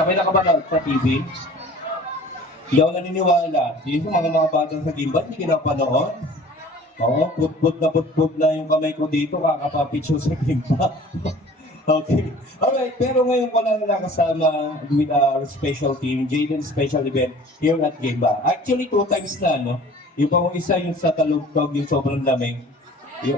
Sakay na ka ba sa TV? Hindi ako naniniwala. Yung mga bata sa Gimba, hindi kinapanood. Oo, put-put na yung kamay ko dito, kakapapicture sa Gimba. Okay. Alright, pero ngayon ko lang nakasama with our special team, Jaden Special Event here at Gimba. Actually, 2 times na, no? Yung pang isa yung sa Talugtog, yung sobrang lamig. Yung,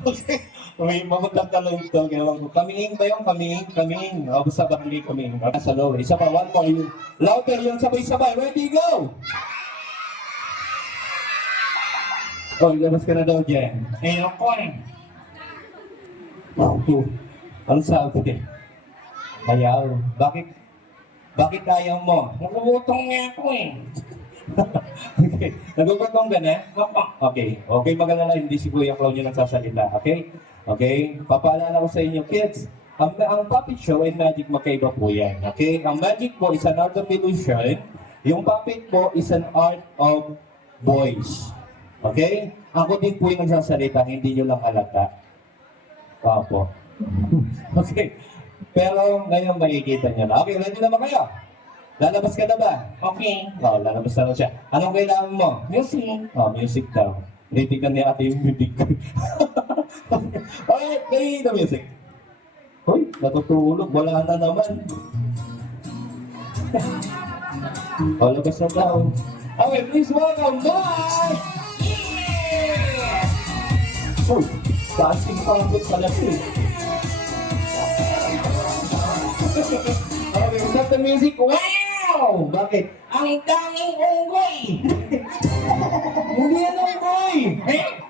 okay. May mamutang Talugtog. Kaming ba yung kaming? O, basta barangay kaming. Sa lower. Isa pa, one more. Yung louder yung sabay-sabay. Ready, go! Oh, labas ka na daw dyan. Eh, yung coin. Ano sabi? Ayaw. Bakit ayaw mo? Nagugutong niya ako eh. Okay. Nagugutong ka na? Okay. Okay, maganda hindi si Kuya Clown yung nagsasalita. Okay? Okay? Papaalala ko sa inyo, kids. Ang puppet show and magic magkaiba po yan. Okay? Ang magic po is an art of illusion. Yung puppet po is an art of voice. Okay? Ako din po yung nagsasalita, hindi nyo lang halata. Opo. Okay. Pero ngayon makikita nyo na. Okay, ready na ba kayo? Lalabas ka na ba? Okay. Oo, lalabas na siya. Anong kailangan mo? Music. Music daw. Ready ka niya ate yung music. Okay, play the music. Hoy, natutulog. Wala na naman. Labas na daw. Okay, please welcome Mike! Yeah! Uy, dancing pangkot pala siya. Okay, stop the music. Wow! Bakit? Ang daming unggoy! Hindi yan unggoy!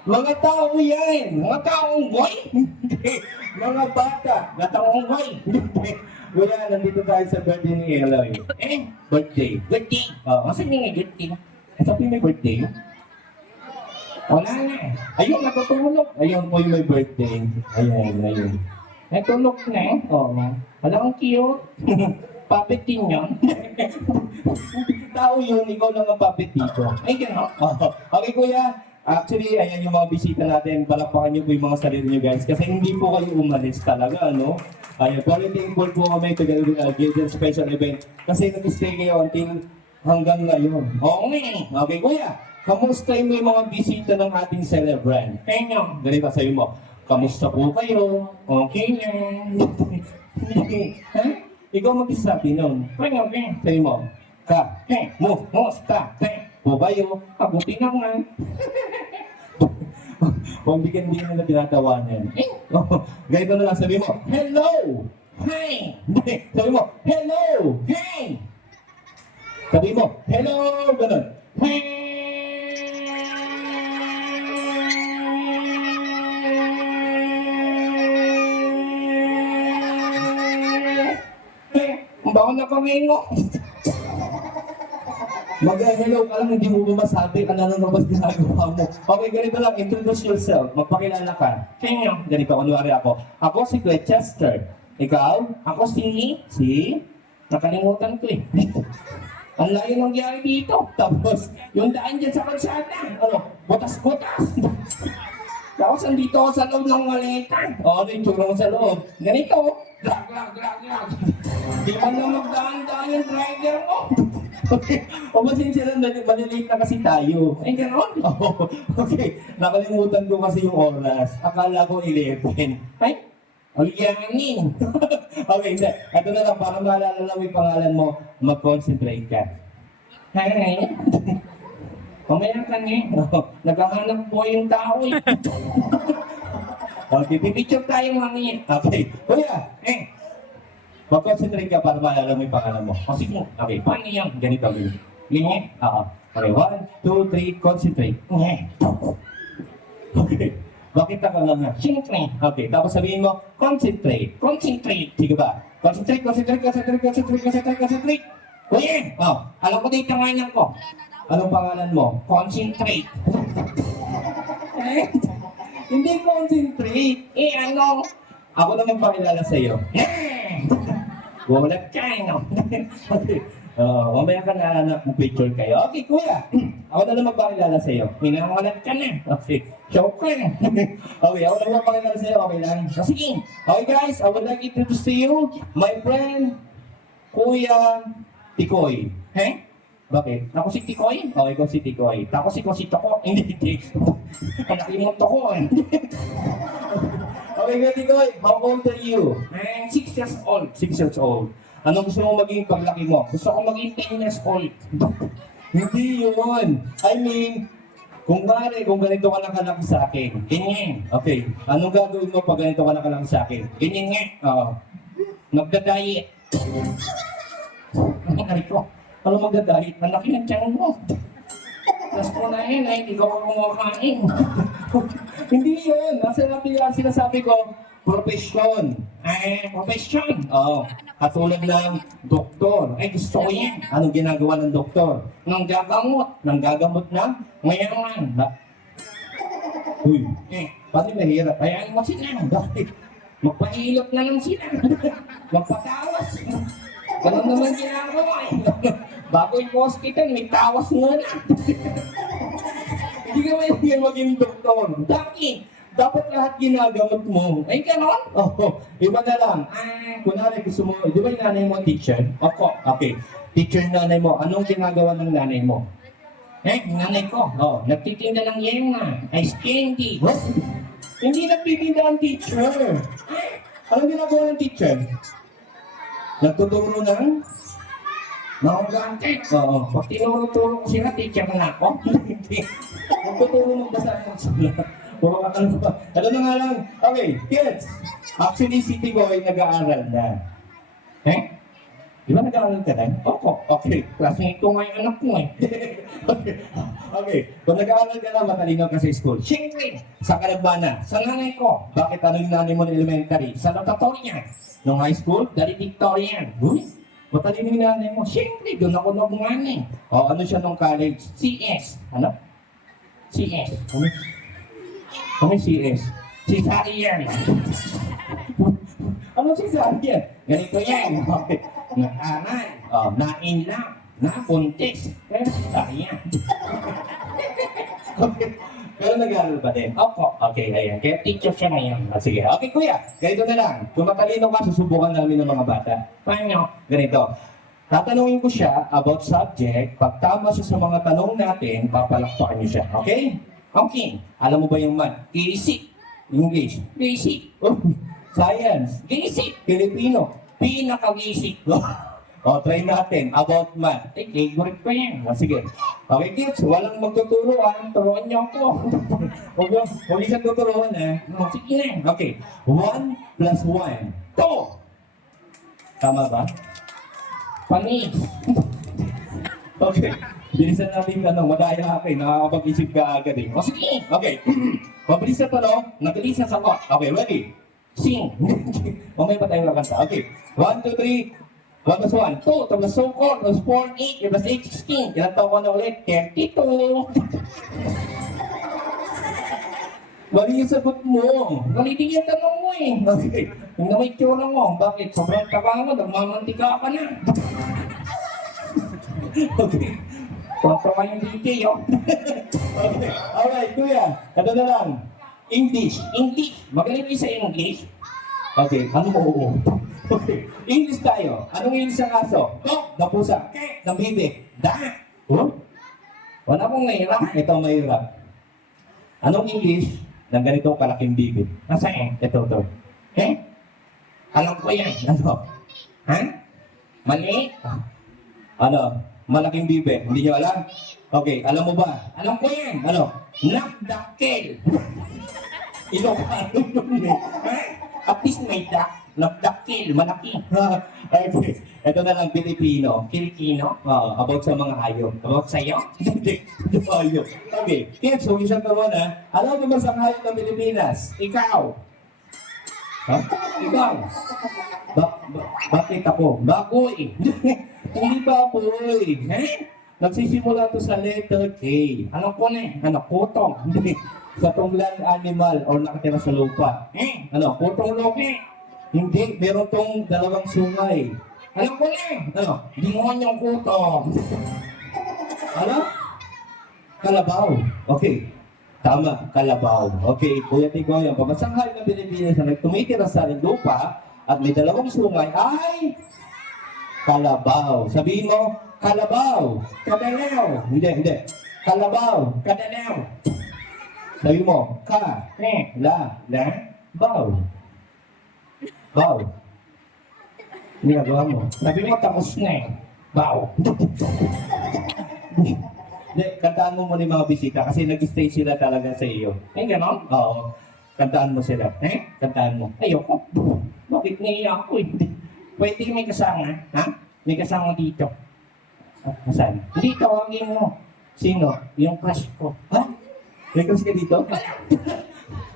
Mga tao yan! Mga tao unggoy? Mga bata! Mga tao unggoy! Kuya, nandito tayo sa birthday ni Eloy. Birthday. Birthday? Kasi may birthday. Sabi may birthday? Wala na. Ayun, natutulog. Ayun po yung may birthday. Ayun. Natulog na. Oo. Wala kang cute. Puppet din yun. Tao yun, ikaw lang ang puppet dito. Ay, gano'n. Okay, kuya. Actually, ayan yung mga bisita natin. Palakpakan niyo po yung mga sarili niyo, guys. Kasi hindi po kayo umalis talaga, ano? Ayan, quality call po kami together with Gildan Special Event. Kasi nag-stay kayo until hanggang ngayon. Okay, kuya. Kamusta mo yung mga bisita ng ating celebrant? Kaya ganito sabi mo, kamusta po kayo? Okay lang. Ha? Ikaw mag-isabi nun. Okay. Sabi mo, musta, po kayo? Abuti naman. Kung bigyan din na tinatawanan. Ganito na lang, sabi mo, hello! Hi! Sabi mo, hello! Hi! Sabi mo, hello! Ganun. Hi! Baka nakamingo. Mag-hello ka lang, hindi mo masabi ano na ba ginagawa mo. Okay, ganito lang, introduce yourself. Magpakilala ka. Kenyo. Ganito, kunwari ako. Ako si Kuya Chester. Ikaw? Ako si... Nakalimutan ko eh. Ang layo nangyari dito. Tapos, yung daan dyan sa kalsada. Butas-butas. Tapos, andito ako sa loob ng maleta. Ano yung tsura mo sa loob? Ganito. Lag. Di man na magdaan-daan yung driver mo. Okay. O pasensya na, malilate na kasi tayo. Ay, gano'n? Okay. Nakalimutan ko kasi yung oras. Akala ko 11. Ay, ang yanin. Okay, hindi. Ito na lang, para maalala lang yung pangalan mo, mag-concentrate ka. Hi. Mamaya ka niya. Naghahanap po yung tao eh. Okay, pipicture tayo mamaya. Okay. Kuya, mag-concentrate ka para maalala mo yung pangalan mo. Kasi mo, okay, paano yan? Ganito gawin. Ganyan? Okay, 1, 2, 3, concentrate. Okay. Bakit ka lang nga? Siyempre. Okay, tapos sabihin mo, concentrate. Sige ba? Concentrate. Kuya, alam ko din pangalan ko. Anong pangalan mo? Concentrate. Hindi concentrate. Ano? Ako na magpakilala sa'yo. Walang China. Okay. Mamaya ka na anak mo picture kayo. Okay, kuya. Ako na lang magpakilala sa iyo. Minangalat ka na. Okay. Joke lang. Okay, ako na magpakilala sa iyo. Okay lang. Sige. Okay guys, I would like to introduce to you my friend, Kuya Tikoy. Hey? Bakit? Ako si Tikoy? Okay, ko si Tikoy. Tapos ikaw si Toko? Hindi. Nakalimutan ko eh. Okay, Kuya Tikoy, how old are you? I'm 6 years old. 6 years old. Ano gusto mo maging paglaki mo? Gusto ko maging 10 years old. Hindi yun. I mean, kung ganito ka nakalaki sa akin, ganyan. Okay. Anong gagawin mo pag ganito ka nakalaki sa akin? Ganyan nga. Magda-diet. Ano ko? Ano magda-diet? Malaki ng tiyan mo. Tapos ko na yun, ikaw ang kumakain. Hindi yun. Sinasabi ko, profesyon. Profesyon. Katulad ng doktor. Gusto ko yan. Anong ginagawa ng doktor? Nang gagamot na mayaman. Uy, pati mahirap. Hayaan mo sila. Dahil magpahilot na lang sila. Magpatawas. Ganun naman ginagawa. Bago yung hospital, may tawas muna. Hindi ka may maging doktor. Dapat lahat ginagamot mo. Ay, ganon? Iba na lang. Kunwari gusto mo, di ba yung nanay mo teacher? Okay. Teacher nanay mo, anong ginagawa ng nanay mo? Nanay ko, nagtitinda ng yema, ice candy. What? Hindi nagtitinda ang teacher. Anong ginagawa ng teacher? Nagtuturo ng mga gante. Pag tinuro-turo ko sila, teacher na ako. Nagtuturo ng basa ng sila. Ano na nga lang. Okay, kids. Actually, si Tigoy nag-aaral na. Di ba nag-aaral ka na? Okay. Klaseng ito nga yung anak ko eh. Okay. Kung nag-aaral ka na, matalino ka sa school. Siyempre, sa kalabana, sa nanay ko. Bakit ano yung nanay mo na elementary? Sa laboratory nung high school, dari Victorian. Matalino yung nanay mo. Siyempre, doon ako nagmani. Ano siya nung college? CS. Ano? CS. Ano CS? Si Sarian. Ano si Sarian? Ganito yan. Okay. Nag-aral. Na-in-love. Na-puntis. Pero si Sarian. Okay. Pero nag-aaral ba din? Okay, ayan. Kaya teacher siya ngayon. Sige. Okay, kuya. Ganito na lang. Kung matalino ka, susubukan namin ng mga bata. Paano? Ganito. Tatanungin ko siya about subject. Pag tama siya sa mga tanong natin, papalakpakan niyo siya. Okay? Okay. Alam mo ba yung math? Basic. English. Basic. Science. Basic. Filipino. Pinaka-basic. Try natin. About math. Favorite ko yan. Sige. Okay, kids. Walang magtuturuan. Turuan niyo ako. Huwag isang tuturuan sige na. Okay. 1 plus 1. 2. Tama ba? Panis. Okay. Bilisan natin madaya ka nakakapag-isip ka agad eh. Sige! Okay. Mabilis na tanong, nabilis na sagot. Okay, ready? Sing! Mamaya pa tayo magkanta. Okay. 1, 2, 3. 1 plus 1. 2. 2 plus 4. 2 plus 4. 8. 8 plus 8, 16. Ilan taon ko na ulit? 32. Mali yung sagot mo. Maliting yung tanong mo eh. Okay. Yung na may tsura mo. Bakit? Sobrang taba mo. Nagmamantika ka na. Okay. Kontro ka yung DJ, Okay. Alright, kuya. Ito na lang. English. Magaling kayo sa English? Okay. Ano mo? Okay. English tayo. Anong English ang aso? Dog. Ng pusa. Cat. Ng bibig. Da. Wala pong mahirap. Ito mahirap. Anong English ng ganitong kalaking bibig? Nasaan? Ito. Alam ko yan. Ano? Mali? Ano? Malaking bibig. Hindi nyo alam? Okay, alam mo ba? Alam ko yan. Ano? Nakdakkel. Ilocano yun At least may nakdakkel. Malaki. Okay. Ito na lang Pilipino. Filipino. About sa mga hayop. About sa'yo? Hindi. Hayop. Okay. Kids, huwag isang tawa na. Alam mo ba sa hayop ng Pilipinas? Ikaw. Ikaw. Bakit ako? Baboy. Hindi baboy. Nagsisimula to sa letter K. Alam ko na kutong. Sa tunglan animal or nakatira sa lupa. Kutong loki. Hindi, meron tong dalawang sungay. Alam ko na. Ano? Demonyong kuto. Ano? Kalabaw. Okay. Tama, kalabaw. Okay, Kuya Tigoy, ang pambansang hayop ng Pilipinas na nagtumitira sa lupa at may dalawang sungay ay kalabaw. Sabihin mo, kalabaw. Kadalaw. Hindi. Kalabaw. Kadalaw. Sabihin mo, la, baw. Baw. Ginagawa mo. Sabi mo, tapos na eh. Baw. Hindi, kantaan mo muna yung mga bisita kasi nag-stay sila talaga sa iyo. Eh, ganon? Oo. Kantaan mo sila. Kantaan mo. Ayoko. Bakit naiiyak ako eh? Pwede may kasama. Ha? May kasama dito. Saan? Dito, tawagin mo. Sino? Yung crush ko. Ha? May crush ka dito?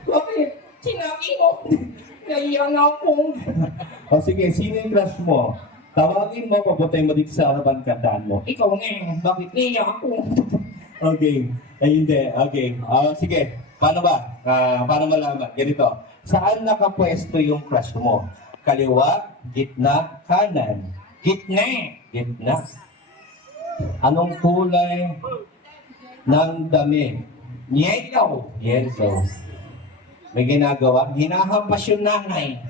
Bakit? Sinabi mo. Naiiyak ako. O sige, sino yung crush mo? Tawagin mo, papuntay mo dito sa harapan, kantaan mo. Ikaw nga, bakit niya ako? Okay. Ay, hindi. Okay. Sige. Paano ba? Paano malaman? Ganito. Saan nakapwesto yung crush mo? Kaliwa, gitna, kanan. Gitna. Gitna. Anong kulay ng damit? Yellow. Yellow. May ginagawa? Hinahampas yung nanay.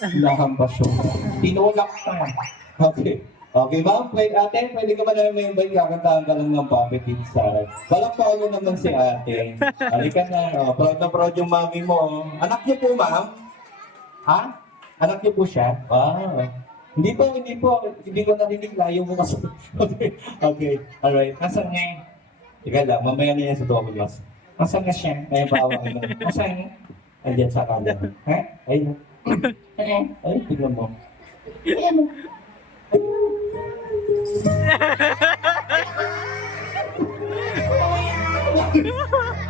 Hinahampas yung tinulak pa. Okay. Okay, ma'am, pwede ka ba namin may invite, kakantahan ka lang ng puppet dito sa akin. Walang paulo naman si ate. Halika na, proud na proud yung mami mo. Anak niyo po, ma'am? Ha? Anak niyo po siya? Hindi ko narinig layo mo kasi. Okay, alright. Nasaan nga? Ika lang, mamaya na yan sa 2 class. Nasaan na siya? May bawa ka na. Nasaan? Andiyan sa kanya. Ha? Ayun. Ay, tignan mo. Ayan mo.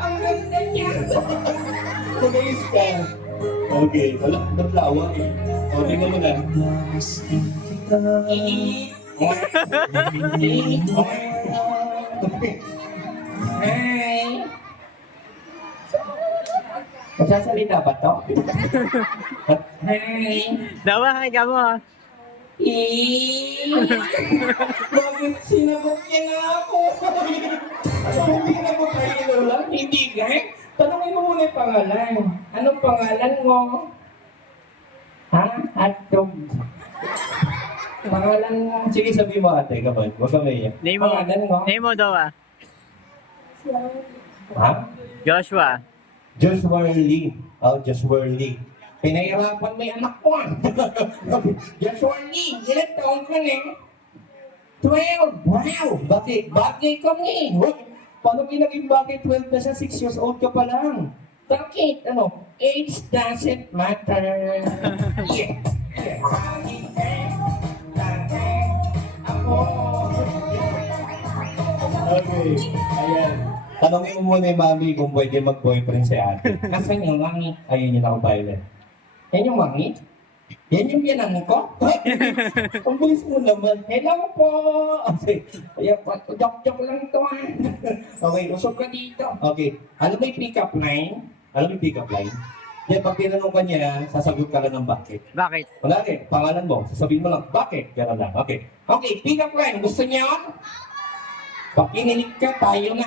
Ang ganda niya. Kumayos ka. Okay, wala. Naglawa eh. O, tingnan mo na. Hi! Magsasalita ba to? Hi! Dawa ka mo. Bakit sinagot niya na ako? Ano, hindi na ko kayo lola? Hindi ka eh? Tanungin mo muna yung pangalan. Anong pangalan mo? Ha? Hotdog. Pangalan mo? Sige, sabi mo ate, kapag. Huwag ka maiyak. Name mo. Pangalan mo? Name mo daw ah. Ha? Joshua. Joshua Lee. Oh, Joshua Lee. Pinahirapan mo yung anak ko ah. Joshua Lee, ilan taong ka na? 12. Wow! Bakit kami? Paano naging bakit 12 na siya? 6 years old ka pa lang. Bakit? Ano? Age doesn't matter. Yeah. Ako. Okay. Ayan. Tanongin mo muna yung mami kung pwede mag-boyfriend si ate. Nasaan yung mami? Ayun yun ako violet. Yan yung mami? Yan yung pinang ko? Ang bilis mo naman. Hello po! Okay. Ayan, joke lang ito ah. Okay, usok ka dito. Okay. Ano ba yung pick-up line? Alam mo yung pick-up line? Yan, pag tinanong ka niya, sasagot ka lang ng bakit. Bakit? Wala rin, pangalan mo, sasabihin mo lang, bakit? Gano'n lang. Okay. Okay, pick-up line. Gusto niya yun? Pag kinilig ka, tayo na.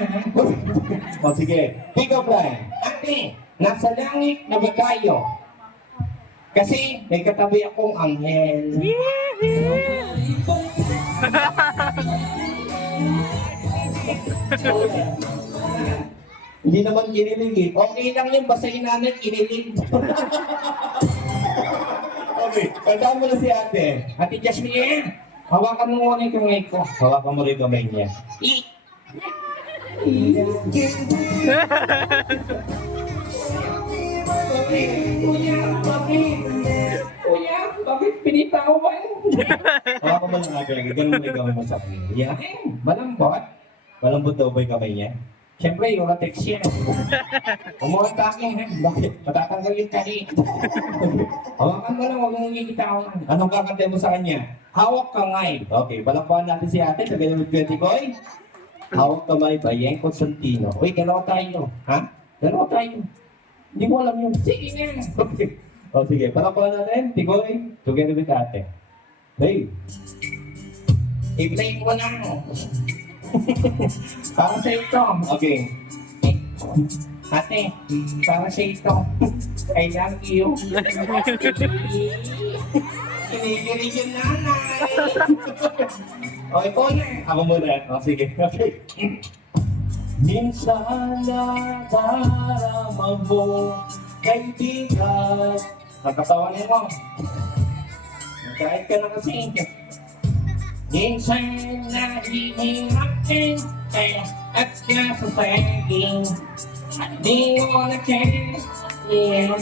O sige, pick-up line. Ate, nasa langit na ba tayo? Kasi may katabi akong anghel. Hindi naman kinilig eh. Okay lang yun, basta inanin kinilig. Okay, kandaan mo na si ate. Ate Jasmine, hawakan mo muna yung kamay ko. Hawakan mo rin yung kamay niya. Bakit pinitawan? Hawakan mo lang agad. Ganun mo yung kamay mo sa akin. Yan, malambot. Malambot daw ba yung kamay niya? Siyempre, yung latex yan. Umuha ka akin, ha? Bakit? Matatanggalin ka rin. Hawakan mo lang, huwag mong ikitawan. Anong kakantay mo sa kanya? Hawak kamay. Okay, balakpakan natin si ate sa ganyan with Koy. Hawak kamay by Yang Constantino. Uy, dalawa tayo. Ha? Dalawa tayo. Hindi mo alam yun. Sige nga. Okay. O sige, balakpakan natin. Tigoy, together with ate. Hey. I-play mo na. Para sa ito. Okay. Ate, para sa ito. I love you. Kinikilig yung nanay. Okay po na. Ako muna. O, sige. Okay. Minsan nadarama mo, kaibigan. Nagkatawanin mo. Kahit ka na kasi. Minsan nahihirap din at nasa saging. Di mo na kaya.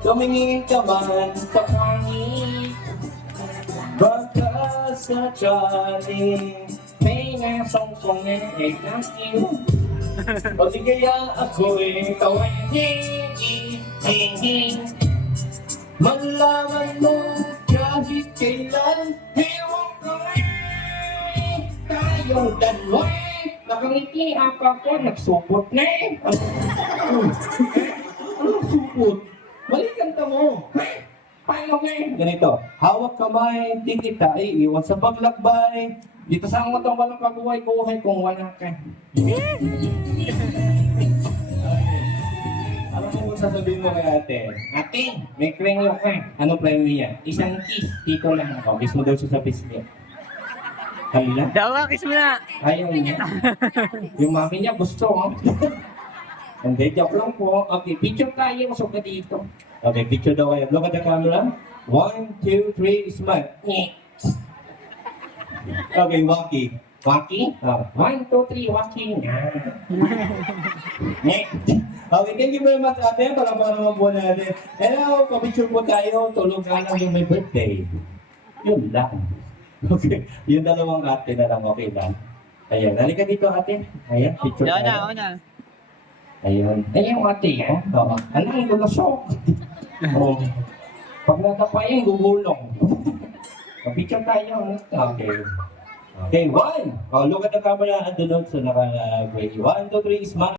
Tumingin ka man sa pangit, baka sakaling may nasong kong egg ng iyo. O di kaya ako'y kawain. Malaman mo kahit kailan, ewan ko eh, tayong dalawa. Nakangiti ako, nagsupot na eh. Anong supot? Balik kanta mo. Paano kayo? Ganito, hawak kamay, di kita iiwan sa paglakbay. Dito sa ang matang walang kabuhay-buhay kung wala ka. Ano mo sasabihin mo kay ate? Ate, may premyo ka. Ano premyo niya? Isang kiss, dito lang ako. Kiss mo daw siya sa pisngi. Hala? Jawa, kiss mo na. Ayaw niya. Yung mami niya gusto, oh. Hindi, joke lang po. Okay, picture tayo. Masok na dito. Okay, picture daw kayo. Look at the camera. 1, 2, 3, smile. Okay, walkie. Walkie? 1, 2, 3, walkie. Okay, thank you very much, ate. Para naman po natin. Hello, pa-picture po tayo. Tulog ka lang yung may birthday. Yun lang. Okay, yung dalawang ate na lang. Okay lang. Ayan, halika dito, ate. Ayan, picture Jawa na, tayo. ako na. Ayun. Ayun, ate, yan. Oo. Anong gulasok? Oo. Pag natapayan, gugulong. Picture tayo. Okay. Okay, 1. Oh, look at the camera. Ando doon sa naka-grade. 1, 2, 3, smile.